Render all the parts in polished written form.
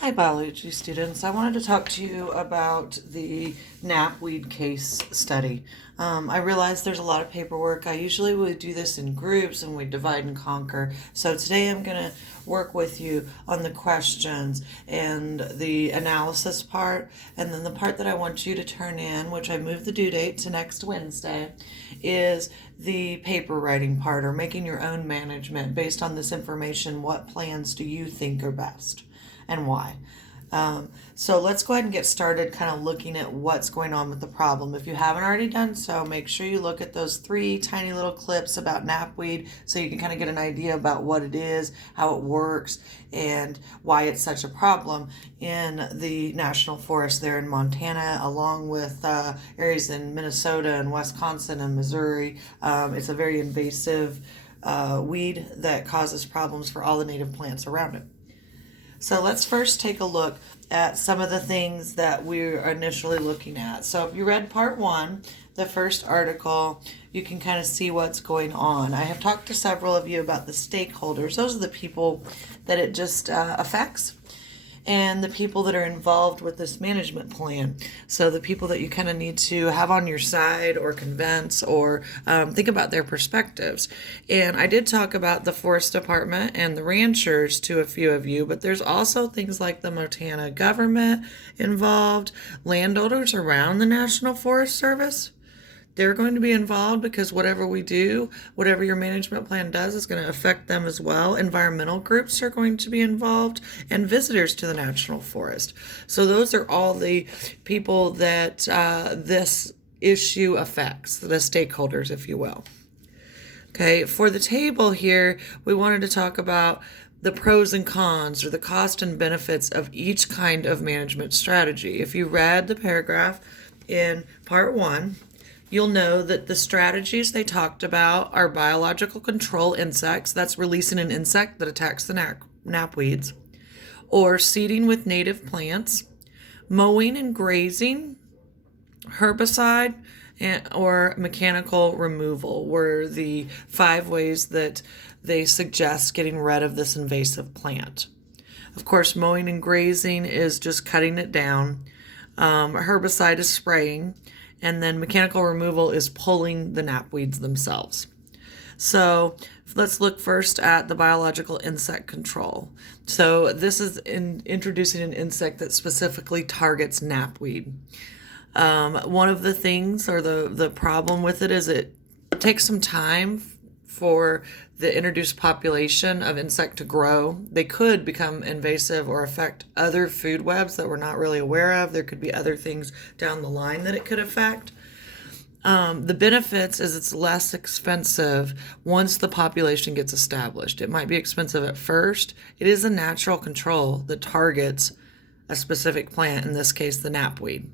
Hi, biology students. I wanted to talk to you about the knapweed case study. I realize there's a lot of paperwork. I usually would do this in groups and we divide and conquer. So today I'm going to work with you on the questions and the analysis part. And then the part that I want you to turn in, which I moved the due date to next Wednesday, is the paper writing part or making your own management based on this information. What plans do you think are best? And why. So let's go ahead and get started kind of looking at what's going on with the problem. If you haven't already done so, make sure you look at those 3 tiny little clips about knapweed so you can kind of get an idea about what it is, how it works, and why it's such a problem in the national forest there in Montana, along with areas in Minnesota and Wisconsin and Missouri. It's a very invasive weed that causes problems for all the native plants around it. So let's first take a look at some of the things that we're initially looking at. So if you read part 1, the first article, you can kind of see what's going on. I have talked to several of you about the stakeholders. Those are the people that it just affects, and the people that are involved with this management plan. So the people that you kind of need to have on your side or convince or think about their perspectives. And I did talk about the forest department and the ranchers to a few of you, but there's also things like the Montana government involved, landowners around the National Forest Service. They're going to be involved because whatever we do, whatever your management plan does, is going to affect them as well. Environmental groups are going to be involved and visitors to the National Forest. So those are all the people that this issue affects, the stakeholders, if you will. Okay, for the table here, we wanted to talk about the pros and cons or the cost and benefits of each kind of management strategy. If you read the paragraph in part 1, you'll know that the strategies they talked about are biological control insects, that's releasing an insect that attacks the knapweeds, or seeding with native plants, mowing and grazing, herbicide, or mechanical removal were the 5 ways that they suggest getting rid of this invasive plant. Of course, mowing and grazing is just cutting it down. Herbicide is spraying. And then mechanical removal is pulling the knapweeds themselves. So let's look first at the biological insect control. So this is introducing an insect that specifically targets knapweed. One of the things or the problem with it is it takes some time for the introduced population of insect to grow. They could become invasive or affect other food webs that we're not really aware of. There could be other things down the line that it could affect. The benefits is it's less expensive once the population gets established. It might be expensive at first. It is a natural control that targets a specific plant, in this case the knapweed.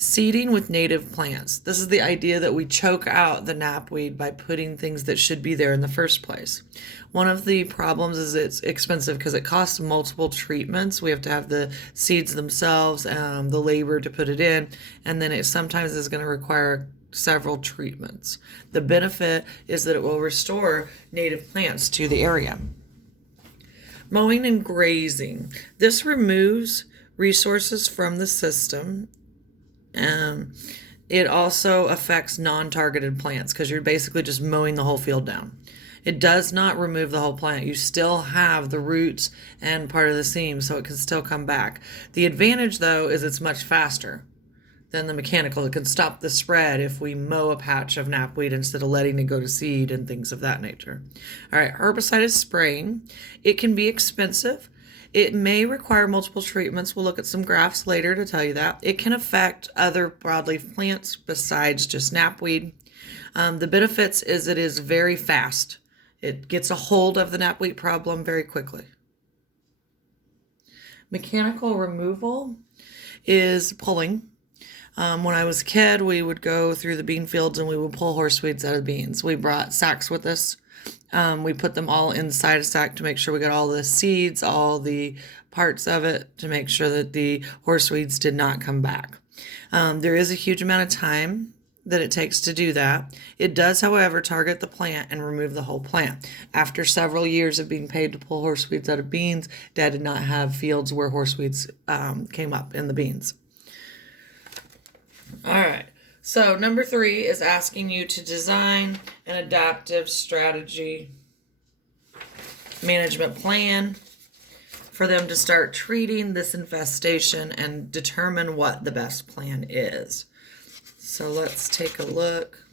Seeding with native plants. This is the idea that we choke out the knapweed by putting things that should be there in the first place. One of the problems is it's expensive because it costs multiple treatments. We have to have the seeds themselves, the labor to put it in, and then it sometimes is going to require several treatments. The benefit is that it will restore native plants to the area. Mowing and grazing. This removes resources from the system. It also affects non-targeted plants because you're basically just mowing the whole field down. It does not remove the whole plant. You still have the roots and part of the seam, so it can still come back. The advantage, though, is it's much faster than the mechanical. It can stop the spread if we mow a patch of knapweed instead of letting it go to seed and things of that nature. All right, herbicide is spraying. It can be expensive. It may require multiple treatments. We'll look at some graphs later to tell you that. It can affect other broadleaf plants besides just knapweed. The benefits is it is very fast. It gets a hold of the knapweed problem very quickly. Mechanical removal is pulling. When I was a kid, we would go through the bean fields and we would pull horseweeds out of beans. We brought sacks with us. We put them all inside a sack to make sure we got all the seeds, all the parts of it, to make sure that the horseweeds did not come back. There is a huge amount of time that it takes to do that. It does, however, target the plant and remove the whole plant. After several years of being paid to pull horseweeds out of beans, Dad did not have fields where horseweeds came up in the beans. All right. So number 3 is asking you to design an adaptive strategy management plan for them to start treating this infestation and determine what the best plan is. So let's take a look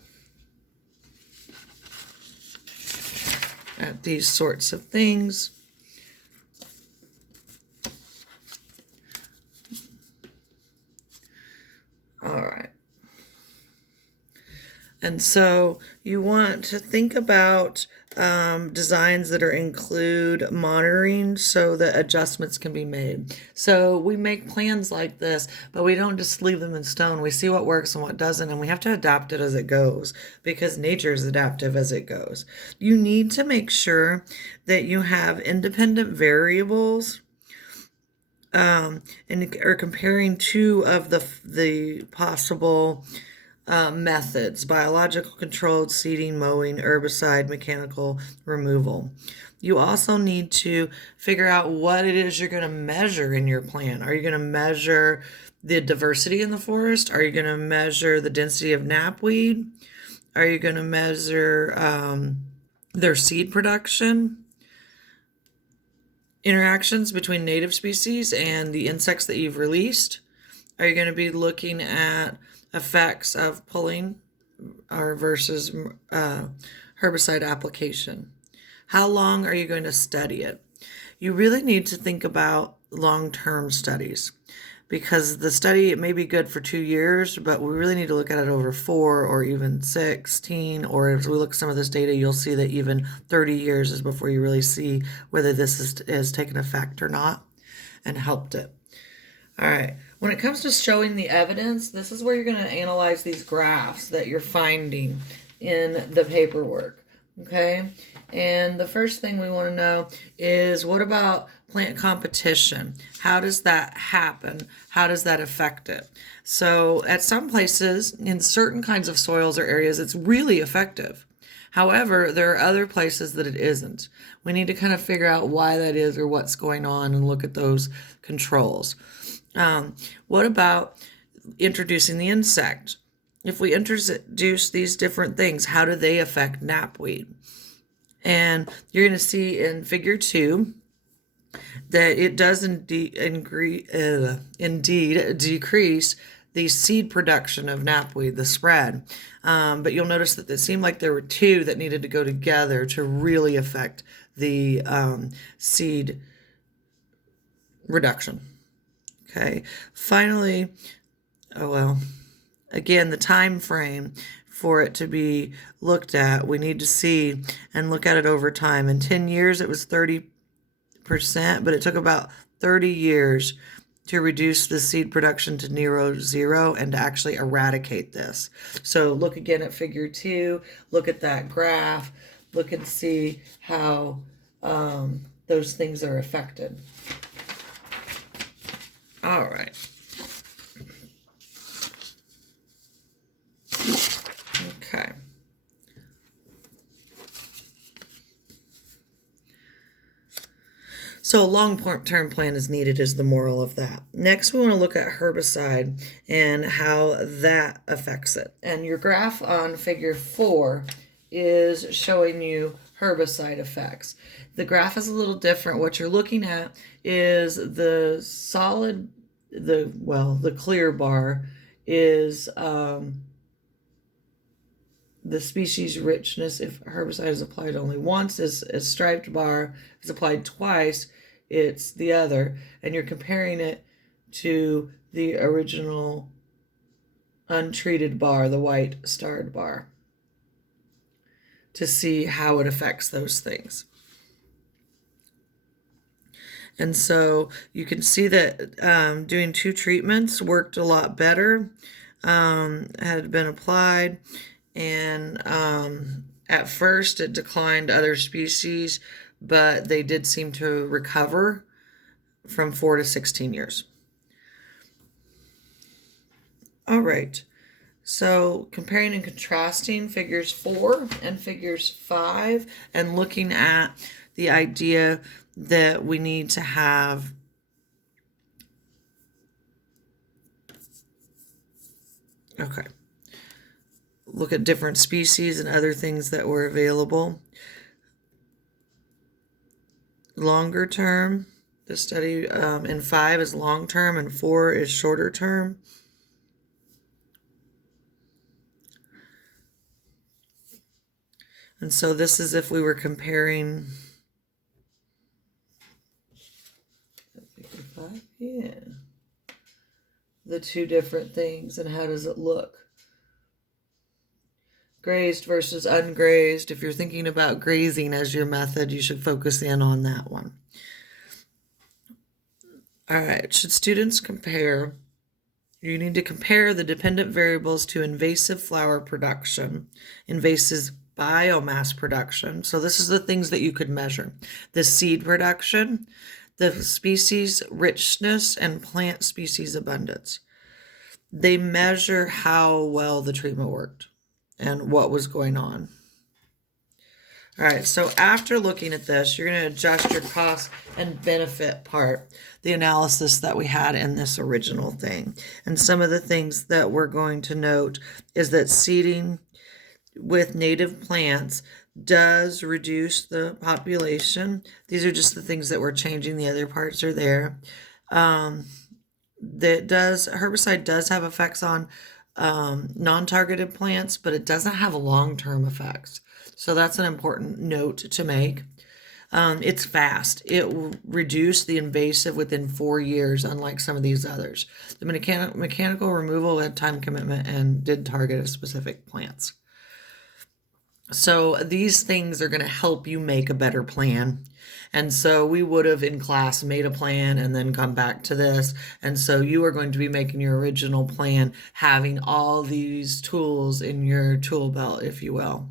at these sorts of things. All right. And so you want to think about designs that include monitoring so that adjustments can be made. So we make plans like this, but we don't just leave them in stone. We see what works and what doesn't, and we have to adapt it as it goes because nature is adaptive as it goes. You need to make sure that you have independent variables and are comparing 2 of the possible methods: biological controlled seeding, mowing, herbicide, mechanical removal. You also need to figure out what it is you're going to measure in your plan. Are you going to measure the diversity in the forest? Are you going to measure the density of knapweed? Are you going to measure their seed production? Interactions between native species and the insects that you've released? Are you going to be looking at effects of pulling or versus herbicide application? How long are you going to study it? You really need to think about long-term studies because the study, it may be good for 2 years, but we really need to look at it over 4 or even 16, or as we look at some of this data, you'll see that even 30 years is before you really see whether this is taken effect or not and helped it. All right, when it comes to showing the evidence, this is where you're going to analyze these graphs that you're finding in the paperwork, okay? And the first thing we want to know is, what about plant competition? How does that happen? How does that affect it? So at some places, in certain kinds of soils or areas, it's really effective. However, there are other places that it isn't. We need to kind of figure out why that is or what's going on and look at those controls. What about introducing the insect? If we introduce these different things, how do they affect knapweed? And you're going to see in figure 2 that it does indeed decrease the seed production of knapweed, the spread. But you'll notice that it seemed like there were 2 that needed to go together to really affect the seed reduction. Okay. Finally, again, the time frame for it to be looked at, we need to see and look at it over time. In 10 years, it was 30%, but it took about 30 years to reduce the seed production to near 0 and to actually eradicate this. So look again at figure 2, look at that graph, look and see how those things are affected. All right. Okay. So a long-term plan is needed is the moral of that. Next, we want to look at herbicide and how that affects it. And your graph on figure 4 is showing you herbicide effects. The graph is a little different. What you're looking at is the solid, the clear bar is the species richness. If herbicide is applied only once, is a striped bar. If it's applied twice, it's the other. And you're comparing it to the original untreated bar, the white starred bar, to see how it affects those things. And so you can see that doing 2 treatments worked a lot better, had been applied, and at first it declined other species, but they did seem to recover from 4 to 16 years. All right, So comparing and contrasting figures 4 and figures 5 and looking at the idea that we need to have look at different species and other things that were available. Longer term, the study in 5 is long term and 4 is shorter term. And so this is if we were comparing, yeah, the two different things and how does it look? Grazed versus ungrazed. If you're thinking about grazing as your method, you should focus in on that one. All right, should students compare? You need to compare the dependent variables to invasive flower production, invasive biomass production. So this is the things that you could measure. The seed production, the species richness, and plant species abundance. They measure how well the treatment worked and what was going on. All right, so after looking at this, you're going to adjust your cost and benefit part, the analysis that we had in this original thing. And some of the things that we're going to note is that seeding with native plants does reduce the population. These are just the things that we're changing. The other parts are there. Herbicide does have effects on non-targeted plants, but it doesn't have long-term effects. So that's an important note to make. It's fast. It will reduce the invasive within 4 years, unlike some of these others. The mechanical removal had time commitment and did target specific plants. So these things are going to help you make a better plan. And so we would have in class made a plan and then come back to this. And so you are going to be making your original plan, having all these tools in your tool belt, if you will.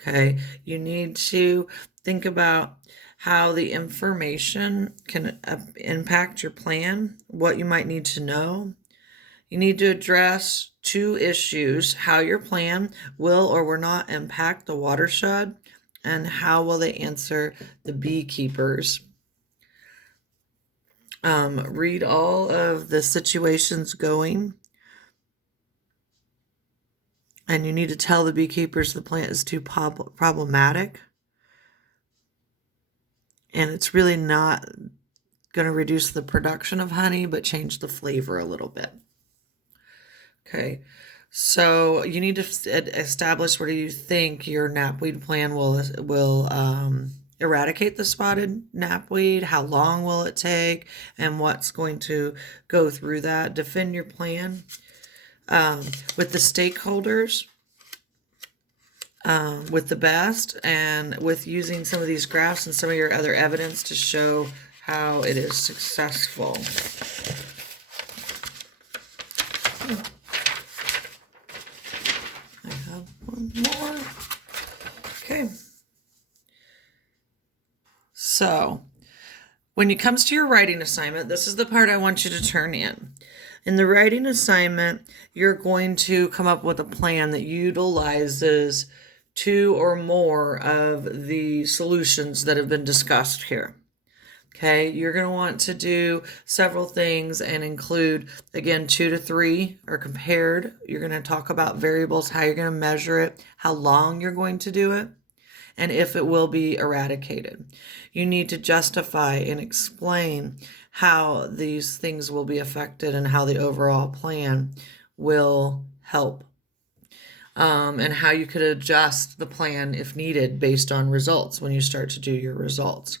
Okay, you need to think about how the information can impact your plan, what you might need to know. You need to address 2 issues: how your plan will or will not impact the watershed, and how will they answer the beekeepers. Read all of the situations going. And you need to tell the beekeepers the plant is too problematic. And it's really not going to reduce the production of honey, but change the flavor a little bit. Okay, so you need to establish whether you think your knapweed plan will eradicate the spotted knapweed, how long will it take, and what's going to go through that. Defend your plan with the stakeholders, with the best, and with using some of these graphs and some of your other evidence to show how it is successful. I have one more. Okay. So when it comes to your writing assignment, this is the part I want you to turn in. In the writing assignment, you're going to come up with a plan that utilizes 2 or more of the solutions that have been discussed here. Okay, you're going to want to do several things and include, again, 2 to 3 are compared. You're going to talk about variables, how you're going to measure it, how long you're going to do it, and if it will be eradicated. You need to justify and explain how these things will be affected and how the overall plan will help. And how you could adjust the plan if needed based on results when you start to do your results.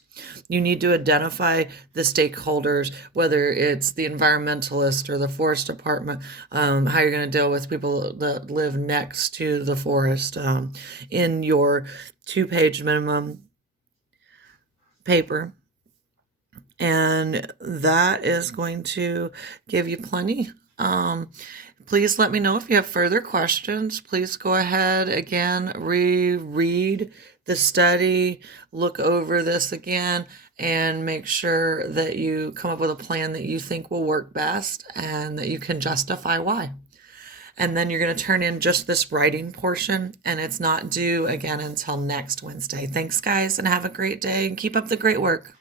You need to identify the stakeholders, whether it's the environmentalist or the forest department, how you're going to deal with people that live next to the forest in your 2-page minimum paper. And that is going to give you plenty. Please let me know if you have further questions. Please go ahead again, reread the study, look over this again, and make sure that you come up with a plan that you think will work best and that you can justify why. and then you're going to turn in just this writing portion, and it's not due again until next Wednesday. Thanks, guys, and have a great day and keep up the great work.